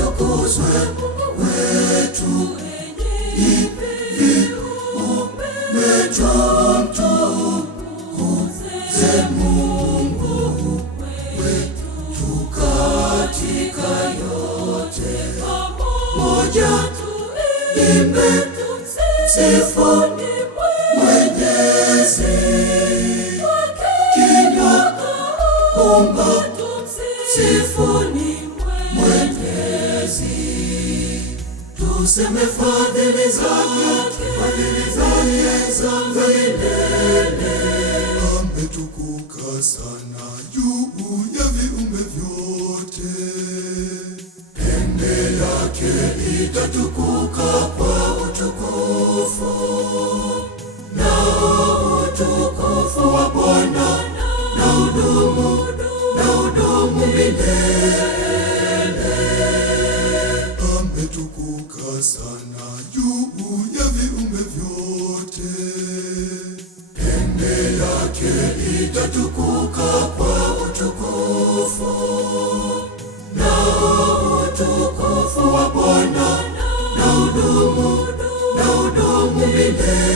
atukuzwe wetu, hivi umtukuze Mungu wetu katika yote. Pamoja tuimbe sifuni Mwenyezi, kinywa omba sifuni Mwenyezi. Tuseme fadhili zake za milele. Ametukuka sana juu ya viumbe vyote. Pembe yake itatukuka kwa utukufu, na utukufu wa Bwana na udumu milele. Ametukuka sana juu ya viumbe vyote. Pembe yake itatukuka kwa utukufu, na utukufu wa Bwana na udumu milele.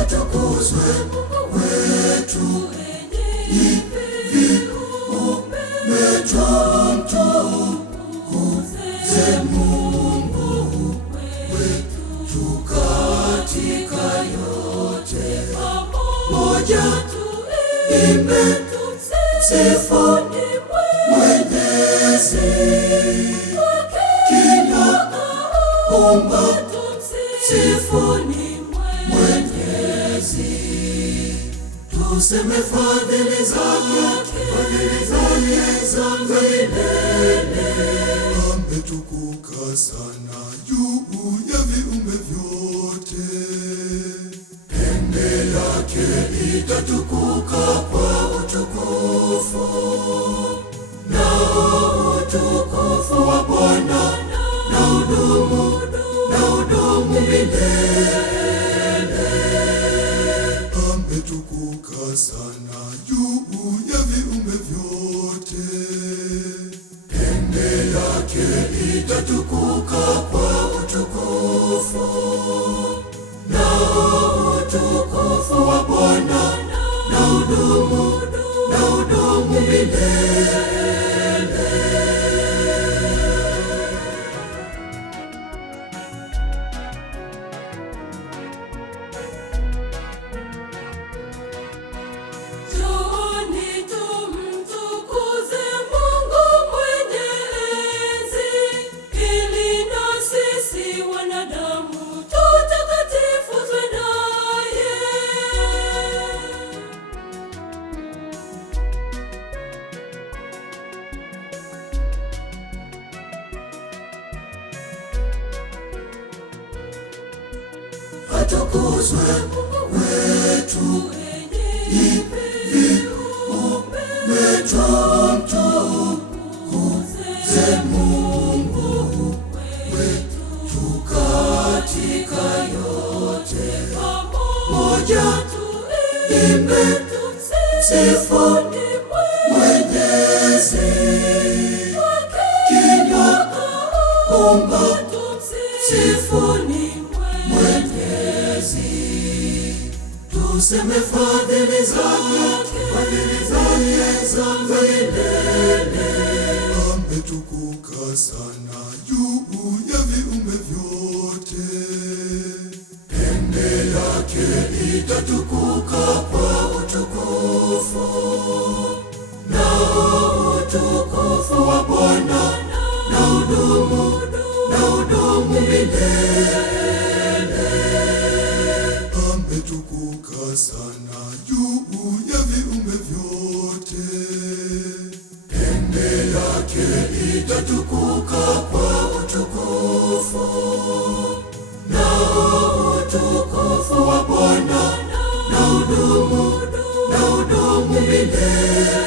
Atukuzwe wetu, hivi umtukuze Mungu wetu katika yote. Pamoja tuimbe sifuni Mwenyezi, kinywa omba sifuni Mwenyezi. Tuseme fadhili zake za milele. Ametukuka sana juu ya viumbe vyote. Pembe yake itatukuka kwa utukufu, na utukufu wa Bwana na udumu milele. Ametukuka sana juu ya viumbe vyote. Pembe yake itatukuka kwa utukufu, na utukufu wa Bwana na udumu milele. Atukuzwe wetu, hivi umtukuze Mungu wetu katika yote. Pamoja tuimbe sifuni Mwenyezi, kinywa omba sifuni Mwenyezi. Tuseme fadhili zake za milele. Ametukuka sana juu ya viumbe vyote. Pembe yake itatukuka kwa utukufu, na utukufu wa Bwana na udumu milele. ametukuka sana juu ya viumbe vyote. Pembe yake itatukuka kwa utukufu, nao utukufu wa Bwana na udumu milele.